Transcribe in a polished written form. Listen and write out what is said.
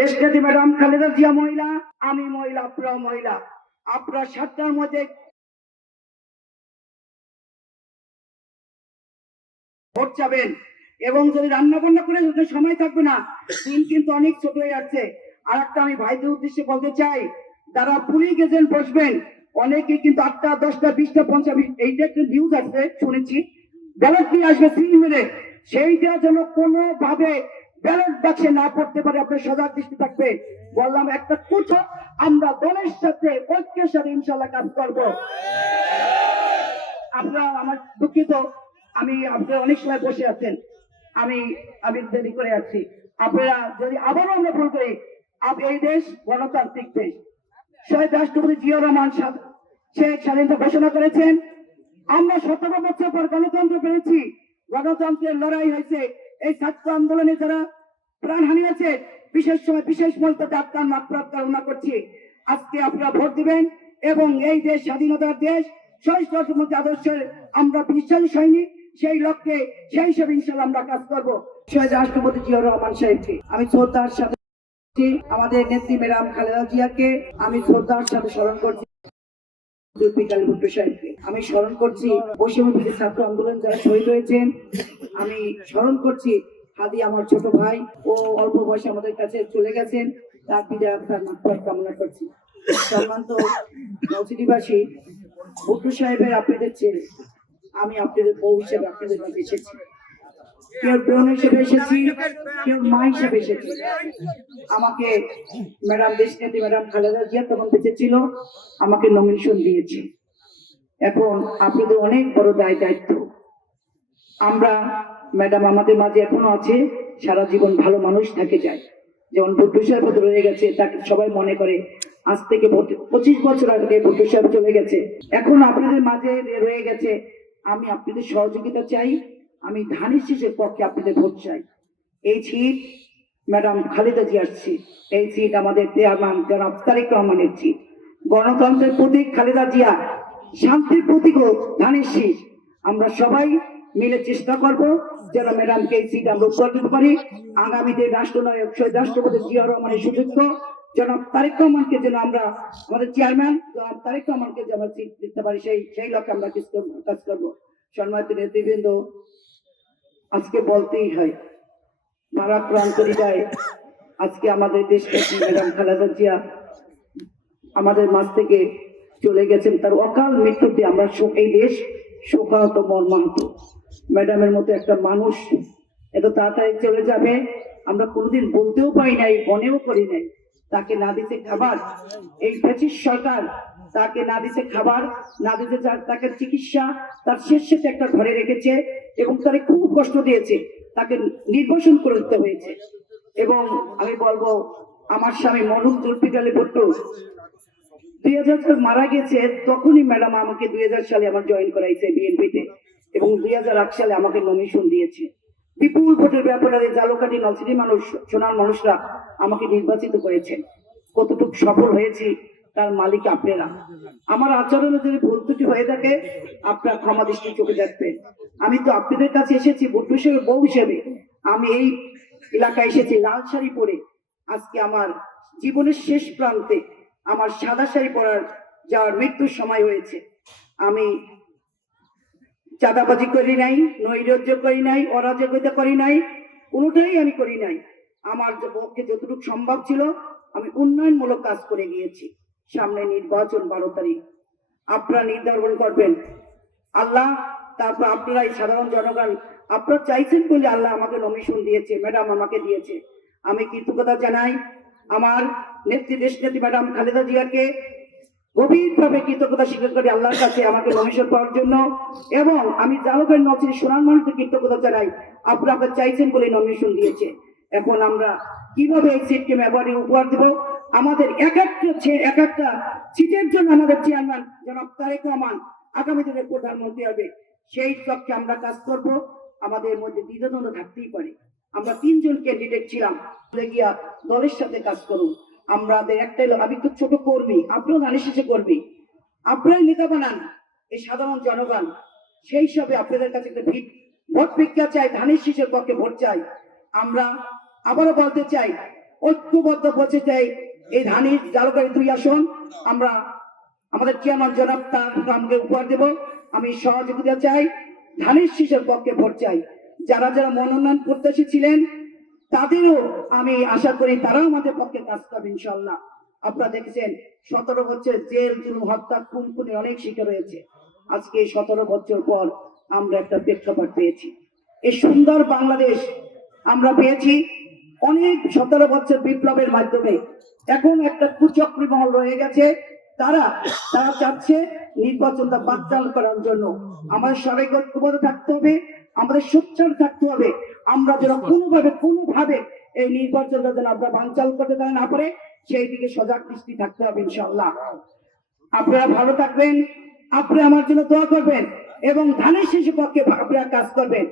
দেশনেত্রী ম্যাডাম খালেদা জিয়া মহিলা, আমি মহিলা, আপনারা মহিলা, আপনারা 7টার মধ্যে ভোট চাবেন। এবং যদি রান্না বান্না করে সময় থাকবে না, দিন কিন্তু অনেক ছোট হয়ে যাচ্ছে। আর একটা আমি ভাইদের উদ্দেশ্যে বলতে চাই, যারা পুলিশ এজেন্ট বসবেন, অনেকে কিন্তু 8টা 10টা 20টা 50 এইটা একটা নিউজ আসছে, শুনেছি ব্যালট নিয়ে আসবে সিল মেরে, সেইটা যেন কোনোভাবে ব্যালট বাক্সে না পড়তে পারে। আপনার সজাগ দৃষ্টি থাকবে। বললাম একটা কুচো, আমরা দলের সাথে ঐক্যের সাথে ইনশাল্লাহ কাজ করবো। আপনারা আমার দুঃখিত, আমি আপনারা অনেক সময় বসে আছেন, আমি আমি দেরি করে আছি। আপনারা যদি আবারও আমরা ভুল করি, এই দেশ গণতান্ত্রিক দেশ। শহীদ রাষ্ট্রপতি জিয়াউর রহমান শেখ স্বাধীনতা ঘোষণা করেছেন। আমরা 17 বছর পর গণতন্ত্র পেয়েছি। গণতন্ত্রের লড়াই হয়েছে। এই ছাত্র আন্দোলনে যারা প্রাণ হারিয়েছে, বিশেষ সময় বিশেষ মর্যাদা আত্মার মাত্রা কামনা করছি। আজকে আপনারা ভোট দিবেন এবং এই দেশ স্বাধীনতার দেশ, শহীদ রাষ্ট্রপতি আদর্শের আমরা বিশ্বাসী সৈনিক। সেই লক্ষ্যে সেই হিসেবে ইনশাল্লাহ আমরা কাজ করবো। শহীদ রাষ্ট্রপতি জিয়াউর রহমান সাহেবকে আমি শ্রদ্ধার সাথে, আমাদের নেত্রী ম্যাডাম খালেদা জিয়াকে আমি শ্রদ্ধার সাথে স্মরণ করছি। আমি স্মরণ করছি বৈষম্যবিরোধী ছাত্র আন্দোলন যারা শহীদ হয়েছেন। আমি স্মরণ করছি হাদি, আমার ছোট ভাই, ও অল্প বয়সে আমাদের কাছে চলে গেছেন। তার বিদায় আপনার মাত্রার কামনা করছি। সম্মানিত নলছিটিবাসী, ভুট্টো সাহেবের আপনাদের ছেলে, আমি আপনাদের বউ হিসেবে আপনাদের কাছে এসেছি। কেউ বোন হিসেবে এসেছি, কেউ মা হিসেবে এসেছি। আমাকে ম্যাডাম দেশনেত্রী ম্যাডাম খালেদা জিয়া তখন বেঁচে ছিল, আমাকে নমিনেশন দিয়েছে। এখন আপনাদের অনেক বড় দায়িত্ব। আমরা ম্যাডাম আমাদের মাঝে এখনো আছে, সারা জীবন ভালো মানুষ থাকে যায়। যেমন ভুট্টো সাহেব রয়ে গেছে, তাকে সবাই মনে করে আজ থেকে 25 বছর আগে ভুট্টো সাহেব চলে গেছে, এখন আপনাদের মাঝে রয়ে গেছে। আমি আপনাদের সহযোগিতা চাই, আমি ধানের শীষের পক্ষে আপনাদের ভোট চাই। এই সিট ম্যাডাম খালেদা জিয়ার সিট, এই সিট আমাদের চেয়ারম্যান জনাব তারেক রহমানের সিট। গণতন্ত্রের প্রতীক খালেদা জিয়া, শান্তির প্রতীকও ধানের শীষ। আমরা সবাই মিলে চেষ্টা করব যেন ম্যাডামকে এই সিট আমরা উপহার দিতে পারি। আগামীতে রাষ্ট্রনায়ক শহীদ রাষ্ট্রপতি জিয়াউর রহমানের সুযোগ্য জনাব তারেক রহমানকে যেন আমরা, আমাদের চেয়ারম্যান জনাব তারেক রহমানকে যেন সিট দিতে পারি, সেই লক্ষ্যে আমরা কাজ করবো। সম্মানিত নেতৃবৃন্দ, আজকে বলতেই হয়, ভারাক্রান্ত হৃদয়ে আজকে আমাদের দেশকে ম্যাডাম খালেদা জিয়া আমাদের মাঝ থেকে চলে গেছেন। তার অকাল মৃত্যুতে আমরা এই দেশ শোকাহত, মর্মাহত। ম্যাডামের মতো একটা মানুষ এত তাড়াতাড়ি চলে যাবে আমরা কোনোদিন বলতেও পারি নাই, মনেও করি নাই। তাকে না দিতে খাবার, এই ব্রিটিশ সরকার তাকে না দিতে খাবার, না দিতে তাকে চিকিৎসা, তার শেষ একটা ঘরে রেখেছে এবং তাকে খুব কষ্ট দিয়েছে, তাকে নির্বাসন করে দিতে হয়েছে। এবং আমি বলবো, আমার স্বামী মরহুম জুলফিকার আলী ভুট্টো 2000 সালে মারা গেছে, তখনই ম্যাডাম আমাকে 2000 সালে আমার জয়েন করাইছে বিএনপিতে এবং 2008 সালে আমাকে নমিনেশন দিয়েছে। বিপুল ভোটের ব্যাপারে জালকাঠি নলছিটি মানুষ, সোনার মানুষরা আমাকে নির্বাচিত করেছেন। কতটুকু সফল হয়েছি তার মালিক আপনারা। আমার আচরণে যদি ভুল ত্রুটি হয়ে থাকে আপনারা ক্ষমা দৃষ্টি চোখে দেখবেন। আমি তো আপনাদের কাছে এসেছি ভুট্টো সাহেবের বউ হিসেবে। আমি এই এলাকায় এসেছি লাল শাড়ি পরে। আজকে আমার জীবনের শেষ প্রান্তে আমার সাদা শাড়ি পরার যাওয়ার মৃত্যুর সময় হয়েছে। আমি চাঁদাবাজি করি নাই, নৈরাজ্য করি নাই, অরাজকতা করি নাই, কোনোটাই আমি করি নাই। আমার পক্ষে যতটুকু সম্ভব ছিল আমি উন্নয়নমূলক কাজ করে গিয়েছি। সামনে নির্বাচন 12 তারিখ, আপনারা নির্ধারণ করবেন আল্লাহ, তারপর আপনারা এই সাধারণ জনগণ আপনারা চাইছেন বলে আল্লাহ আমাকে নমিনেশন দিয়েছে, ম্যাডাম আমাকে দিয়েছে। আমি কৃতজ্ঞতা জানাই আমার নেত্রী দেশনেত্রী ম্যাডাম খালেদা জিয়াকে, গভীরভাবে কৃতজ্ঞতা স্বীকার করি আল্লাহর কাছে আমাকে নমিনেশন পাওয়ার জন্য। এবং আমি জালকাঠি নলছিটি সোনার মানুষকে কৃতজ্ঞতা জানাই, আপনারা চাইছেন বলে নমিনেশন দিয়েছে। এখন আমরা কিভাবে এই সিটকে ব্যবহারে উপহার দেব, আমাদের এক একটা সিটের জন্য আমাদের চেয়ারম্যান জনাব তারেক রহমান আগামী দিনে প্রধানমন্ত্রী হবে, সেই লক্ষ্যে আমরা কাজ করব। আমাদের মধ্যে দ্বিধাদ্বন্দ্ব থাকতেই পারে, আমরা 3 জন ক্যান্ডিডেট ছিলাম, গিয়া দলের সাথে কাজ করুন। আমাদের একটাই, আমি তো ছোট কর্মী, আপনারা ধানের শীষে কর্মী, আপনারাই নেতা বানান এই সাধারণ জনগণ। সেই হিসাবে আপনাদের কাছে একটা ভোট ভিক্ষা চাই, ধানের শীষের পক্ষে ভোট চাই। আমরা আবারও বলতে চাই, ঐক্যবদ্ধ বলতে চাই এই ধানের জালুকারি 2 আসন আমরা আমাদের চেয়ারম্যান জনাব তার নামকে উপহার দেব। আমি সহযোগিতা চাই, ধানের শীষের পক্ষে ভোট চাই। যারা যারা মনোনয়ন প্রত্যাশী ছিলেন তাদেরও আমি আশা করি তারাও আমাদের পক্ষে কাজ করবে ইনশাল্লাহ। আপনারা দেখেছেন 17 বছর জেল, জুলুম, হত্যা, খুন অনেক শিকার হয়েছে। আজকে 17 বছর পর আমরা একটা প্রেক্ষাপট পেয়েছি। এই সুন্দর বাংলাদেশ আমরা পেয়েছি অনেক 17 বছর বিপ্লবের মাধ্যমে। এখন একটা কুচক্রী মহল রয়ে গেছে, তারা চাচ্ছে নির্বাচনটা বানচাল করার জন্য। আমাদের সবাই ঐক্যবদ্ধ থাকতে হবে, আমাদের সোচ্চার থাকতে হবে। আমরা যেন কোনোভাবে এই নির্বাচনটা যেন আমরা বানচাল করতে না পারে সেই দিকে সজাগ দৃষ্টি থাকতে হবে ইনশাআল্লাহ। আপনারা ভালো থাকবেন, আপনারা আমার জন্য দোয়া করবেন এবং ধানের শীষের পক্ষে আপনারা কাজ করবেন।